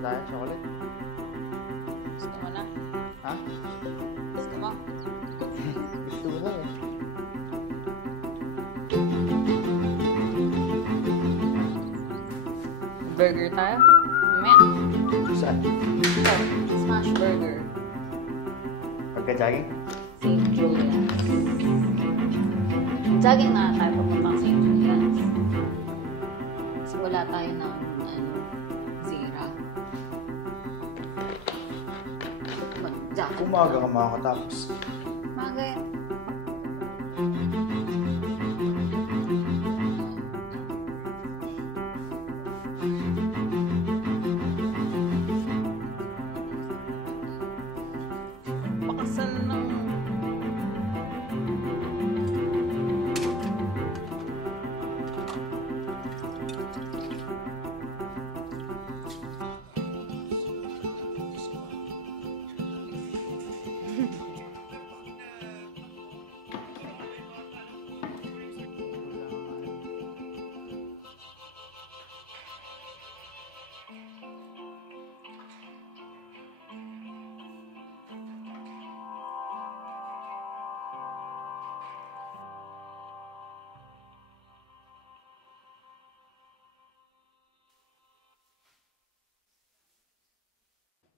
tayo, chocolate. Gusto mo na? Ha? Gusto mo? Gusto mo lang eh. Burger tayo? Mamaya. Saan? Ito, smash burger. Pagka-jogging? St. Julian's. Jogging na tayo papuntang St. Julian's. Kasi wala tayo ng zira. Mag-jogging. Umaga ka makakatapos. Maga yan. Pakasal ng...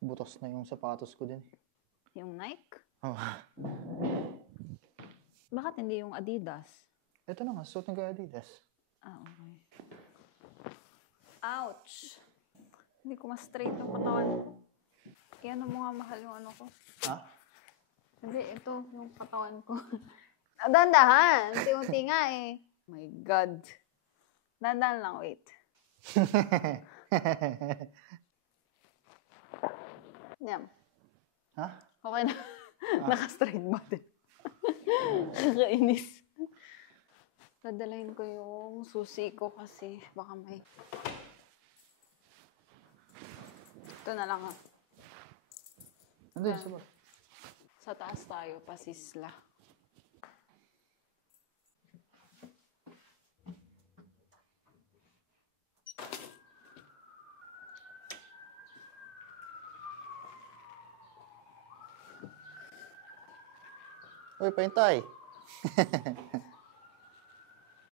Butas na yung sapatos ko din. Yung Nike? Oh. Bakit hindi yung Adidas? Ito na nga, suot ng kay Adidas. Ah, okay. Ouch! Hindi ko ma-straight yung katawan. Iyan mo nga mahal yung ano ko. Ha? Hindi, ito yung katawan ko. Dandahan! Unti-unti nga eh. My God. Dandahan lang, wait. Yan. Ha? Okay na. Naka-straight ba din? Kakainis. Dadalahin ko yung susi ko kasi baka may... Ito na lang ah. Hindi, sabag. Sa taas tayo, pasisla. Uy, paintay.